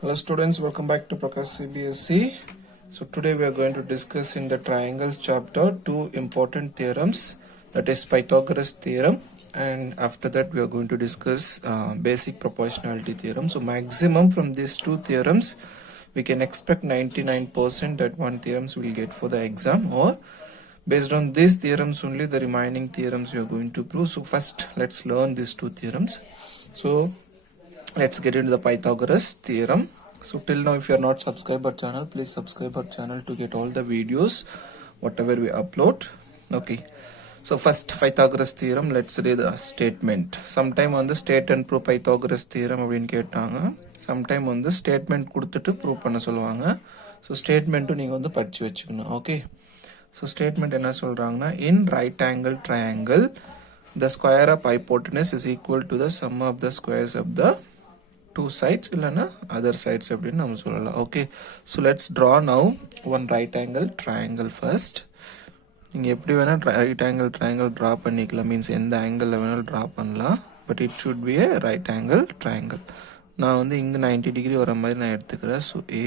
Hello students, welcome back to Prakash CBSC. So today we are going to discuss in the triangles chapter two important theorems, that is Pythagoras theorem, and after that we are going to discuss basic proportionality theorem. So maximum from these two theorems we can expect 99% that one theorems will get for the exam, or based on these theorems only the remaining theorems we are going to prove. So first let's learn these two theorems. So let's get into the Pythagoras theorem. So till now if you are not subscribed our channel, please subscribe our channel to get all the videos whatever we upload. Okay, so first Pythagoras theorem, let's read the statement. Sometime on the state and prove Pythagoras theorem அப்படின்னு கேட்டாங்க. Sometime வந்து statement கொடுத்துட்டு prove பண்ண சொல்லுவாங்க. So statement நீங்க வந்து படிச்சு வச்சுக்கணும். Okay, so statement என்ன சொல்றாங்கன்னா, in right angle triangle the square of hypotenuse is equal to the sum of the squares of the two sides illana other sides அப்படினு நம்ம சொல்லலாம். Okay, so let's draw now one right angle triangle first. நீங்க எப்படி வேணா right angle triangle draw பண்ணிக்கலாம், means எந்த ஆங்கிள்ல வேணாலும் draw பண்ணலாம், but it should be a right angle triangle. நான் வந்து இங்க 90 டிகிரி வர மாதிரி நான் எடுத்துக்கிறேன். So A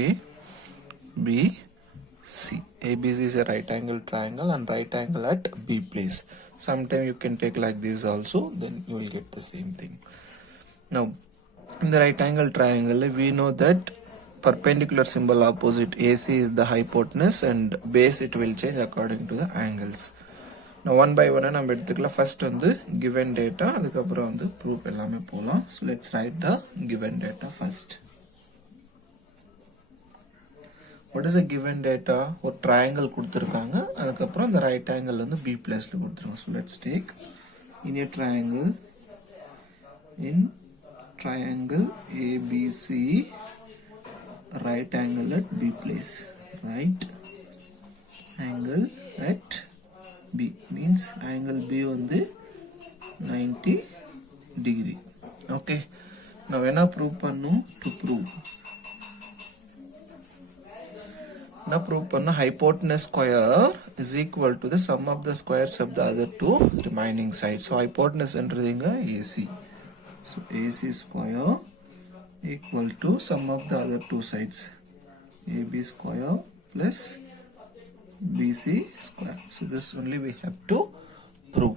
B C, ABC is a right angle triangle and right angle at B place. Sometime you can take like this also, then you will get the same thing. Now in the right angle triangle we know that perpendicular symbol opposite AC is the hypotenuse and base it will change according to the angles. Now one by one நம்ம எடுத்துக்கலாம். First வந்து given data, அதுக்கப்புறம் வந்து proof எல்லாமே போலாம். So let's write the given data first. What is a given data? ஒரு triangle கொடுத்திருக்காங்க, அதுக்கப்புறம் அந்த right angle வந்து B placeல கொடுத்திருக்காங்க. So let's take in a triangle ABC, right angle at B place. Right angle at B means angle B வந்து 90 degree. Okay, now என்ன prove பண்ணும்? To prove hypotenuse square is equal to the sum of the squares of the other two remaining sides. So hypotenuse என்றதுங்க AC. So AC square equal to sum of the other two sides, AB square plus BC square. So this only we have to prove.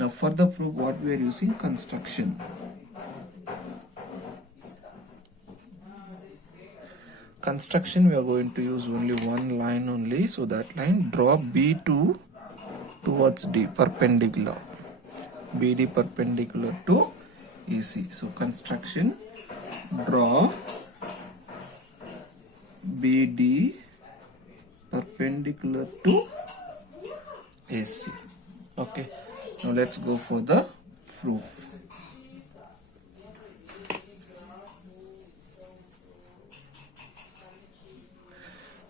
Now for the proof what we are using? Construction. Construction we are going to use only one line only. So that line, draw B2 towards D, perpendicular, BD perpendicular to EC. So construction, draw BD perpendicular to AC. Okay, now let's go for the proof.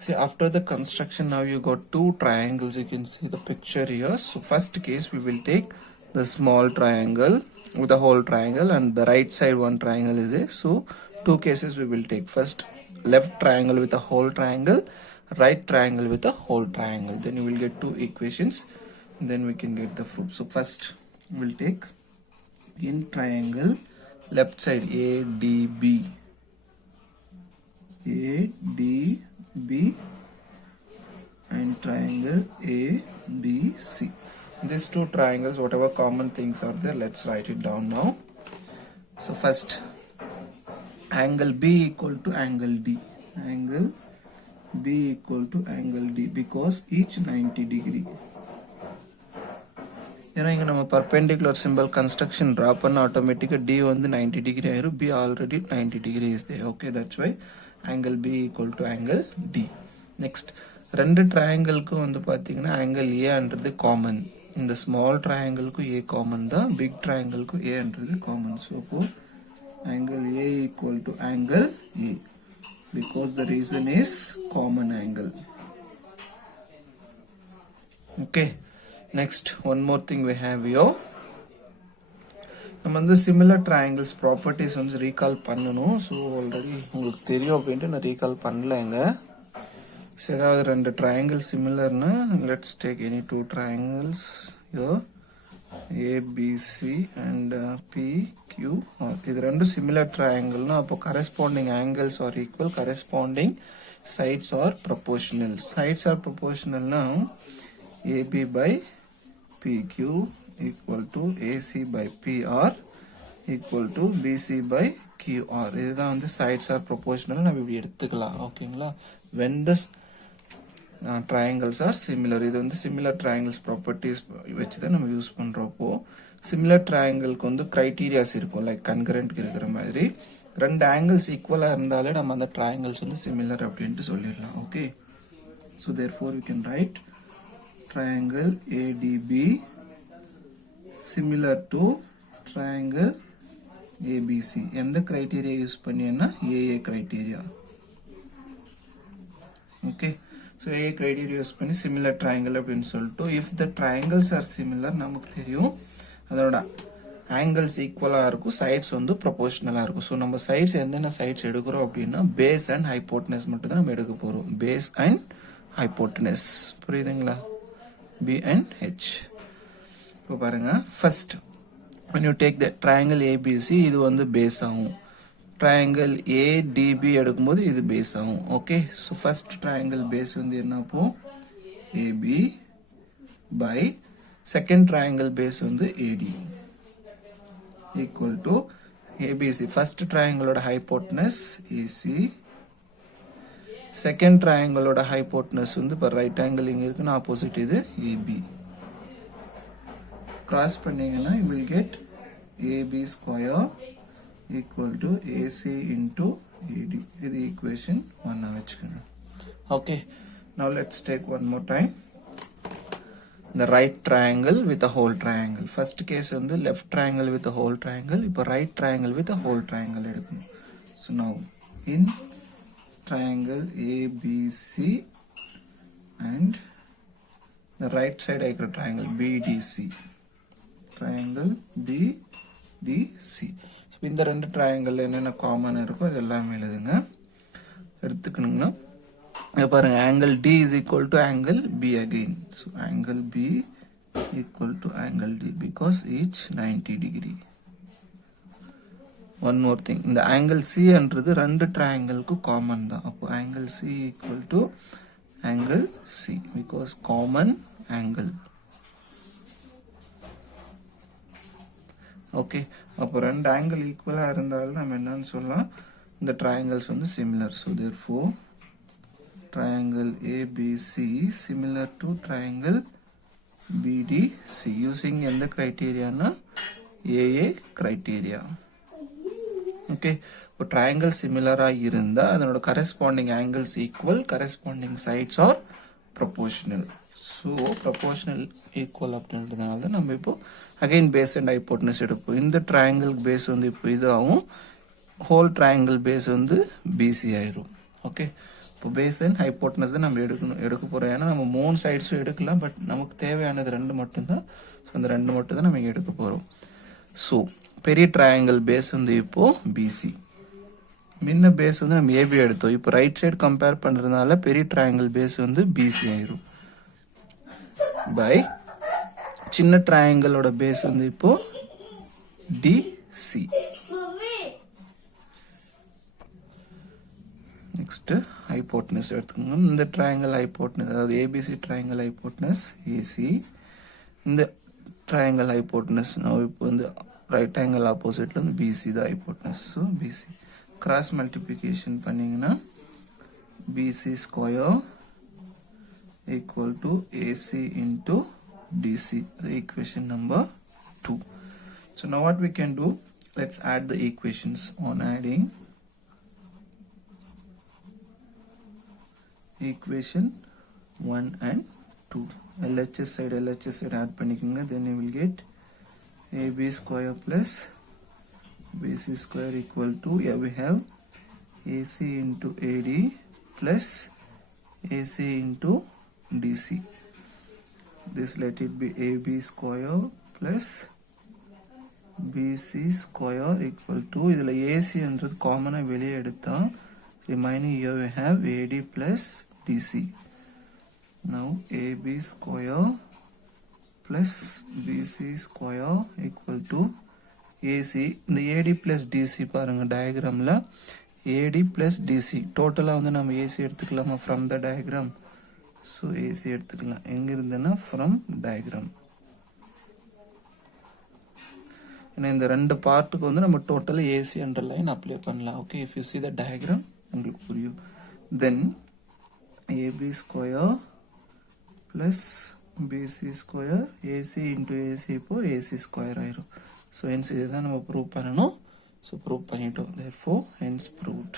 See, after the construction now you got two triangles. You can see the picture here. So first case we will take the small triangle with the whole triangle and the right side one triangle is there. So two cases we will take. First left triangle with a whole triangle, right triangle with a whole triangle. Then you will get two equations, then we can get the proof. So first we will take in triangle left side ADB and triangle ABC. These two triangles, whatever common things are there, let's write it down now. So first angle B equal to angle D, angle B equal to angle D because each 90 degree. ஏன்னா இங்க நம்ம perpendicular symbol construction draw பண்ண automatically D வந்து 90 degree ஆயிரும், B already 90 degree is there. Okay, that's why angle B equal to angle D. Next ரெண்டு ட்ரையாங்கிள்க்கு வந்து பாத்தீங்கன்னா angle A என்றது காமன். இந்த ஸ்மால் ட்ரையாங்கிள்க்கு A காமன் தான், பிக் ட்ரையாங்கிள்க்கு A என்றது common. So angle A equal to angle A because the reason is common angle. Okay, next one more thing we have here. நம்ம வந்து similar triangles properties வந்து recall பண்ணனும். So already உங்களுக்கு தெரியும் அப்படினு நான் recall பண்ணலங்க. So ஏதாவது ரெண்டு triangle similar na, let's take any two triangles here. ABC and PQR. இது ரெண்டும் similar triangle னா அப்போ corresponding angles are equal, corresponding sides are proportional. Sides are proportional னா AB by PQ equal to AC by PR equal to BC by QR. இதுதான் வந்து sides are proportional நம்ம இப்படி எடுத்துக்கலாம். ஓகேங்களா? When the triangles are similar. இது வந்து similar triangles properties வச்சு தான் நம்ம யூஸ் பண்றப்போ similar triangleக்கு வந்து criterias இருக்கும், லைக் concurrent இருக்கிற மாதிரி ரெண்டு angles ஈக்குவலா இருந்தாலே நம்ம அந்த triangles வந்து similar அப்படினு சொல்லிடலாம். Okay, so therefore you can write triangle ADB similar to triangle ABC. எந்த criteria யூஸ் பண்ணினா AA criteria. Okay, so A criteria use பண்ணி similar triangle அப்படின்னு சொல்லிட்டு if the triangles are similar நமக்கு தெரியும் அதோட angles ஈக்குவலா இருக்கும், sides வந்து proportional இருக்கும். ஸோ நம்ம sides என்னென்ன sides எடுக்கிறோம் அப்படின்னா base and hypotenuse மட்டும் தான் நம்ம எடுக்க போகிறோம். base and hypotenuse புரியுதுங்களா? B and H. இப்போ பாருங்க, first when you take the triangle ABC இது வந்து base ஆகும், triangle ADB எடுக்கும்போது இது base ஆகும். Okay, so first triangle base வந்து என்ன அப்போ AB by second triangle base வந்து AD equal to ABC. first triangle ஓட hypotenuse AC, second triangle ஓட hypotenuse வந்து இப்போ right angle இங்க இருக்குன்னு opposite இது AB. cross பண்ணீங்கன்னா you will get AB square equal to AC into AD. இது equation 1 வச்சுக்கணும். Okay, now let's take one more time the right triangle with a whole triangle. first case வந்து left triangle with a whole triangle, இப்போ right triangle with a whole triangle எடுக்கணும். so now in triangle ABC and the right side இருக்கிற triangle BDC, triangle BDC. இந்த ரெண்டு ட்ரையாங்கிள் என்னென்ன காமன் இருக்கோ அது எல்லாமே எழுதுங்க. எடுத்துக்கணுங்கன்னா பாருங்க, angle D is equal to angle B again. so angle B equal to angle D because each 90 degree. one more thing, இந்த angle C என்றது ரெண்டு ட்ரையாங்கிளுக்கு காமன் தான். அப்போ angle C equal to angle C because common angle. Okay, அப்போ ரெண்டு ஆங்கிள் ஈக்குவலாக இருந்தாலும் நம்ம என்னன்னு சொல்லலாம், இந்த ட்ரையாங்கிள்ஸ் வந்து similar. So therefore triangle ABC similar to triangle BDC using எந்த criteria-னா AA criteria. ஓகே, இப்போ ட்ரையாங்கிள் சிமிலராக இருந்தால் அதனோட corresponding angles equal, corresponding sides are proportional. So proportional equal அப்படின்றதுனால தான் நம்ம இப்போ அகைன் பேஸ் அண்ட் ஹைபோட்டனஸ் எடுப்போம். இந்த ட்ரையாங்கிள் பேஸ் வந்து இப்போ இதாகும், ஹோல் ட்ரையாங்கிள் பேஸ் வந்து பிசி ஆயிரும். ஓகே, இப்போ பேஸ் அண்ட் ஹைபோட்டனஸ் தான் நம்ம எடுக்க போகிறோம். ஏன்னா நம்ம 3 சைட்ஸும் எடுக்கலாம், பட் நமக்கு தேவையானது 2 மட்டும்தான். ஸோ அந்த 2 மட்டும் தான் நம்ம இங்கே எடுக்க போகிறோம். ஸோ பெரிய ட்ரையாங்கிள் பேஸ் வந்து இப்போது பிசி, முன்ன பேஸ் வந்து நம்ம ஏபி எடுத்தோம். இப்போ ரைட் சைடு கம்பேர் பண்ணுறதுனால பெரிய ட்ரையாங்கிள் பேஸ் வந்து பிசி ஆயிரும் பை சின்ன ட்ரையாங்கிளோட பேஸ் வந்து இப்போ டிசி. நெக்ஸ்ட் ஹைபோட்டனஸ் எடுத்துக்கோங்க. இந்த ட்ரையாங்கிள் ஹைபோட்டனஸ், அதாவது ஏபிசி ட்ரையாங்கிள் ஹைபோட்டனஸ் ஏசி, இந்த ட்ரையாங்கிள் ஹைபோட்டனஸ் இப்போ வந்து ரைட் ஆங்கிள் ஆப்போசிட்ல வந்து பிசி தான் hypotenuse. So BC cross multiplication பண்ணிங்கன்னா BC square equal to AC into DC, the equation number 2. So now what we can do, let's add the equations. On adding equation 1 and 2, LHS side add பண்ணிக்கங்க. then you will get AB square plus BC square equal to, here we have AC into AD plus AC into DC. this let it be AB square plus BC square equal to, இதில் AC என்றது காமனாக வெளியே எடுத்தா remaining here we have AD plus DC. now AB square plus BC square equal to AC. இந்த AD plus DC பாருங்க டயக்ராமில் AD plus DC டோட்டலாக வந்து நம்ம AC எடுத்துக்கலாமா from the diagram. So AC எடுத்துக்கலாம் எங்கே இருந்துன்னா from diagram. ஏன்னா இந்த ரெண்டு பார்ட்டுக்கு வந்து நம்ம டோட்டல் ஏசி அண்டர்லைன் அப்ளை பண்ணலாம். Okay, if you see the diagram உங்களுக்கு புரியும். Then AB square plus BC square AC into AC இப்போ ஏசி ஸ்கொயர் ஆயிரும். ஸோ ஹென்ஸ் இதுதான் நம்ம ப்ரூவ் பண்ணணும். ஸோ ப்ரூவ் பண்ணிட்டோம். therefore hence proved.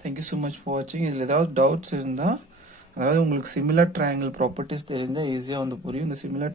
Thank you so much for வாட்சிங். இதில் ஏதாவது டவுட்ஸ் இருந்தால், அதாவது உங்களுக்கு சிமிலர் ட்ரையாங்கிள் ப்ராப்பர்ட்டிஸ் தெரிஞ்சால் ஈஸியாக வந்து புரியும். இந்த சிமிலர்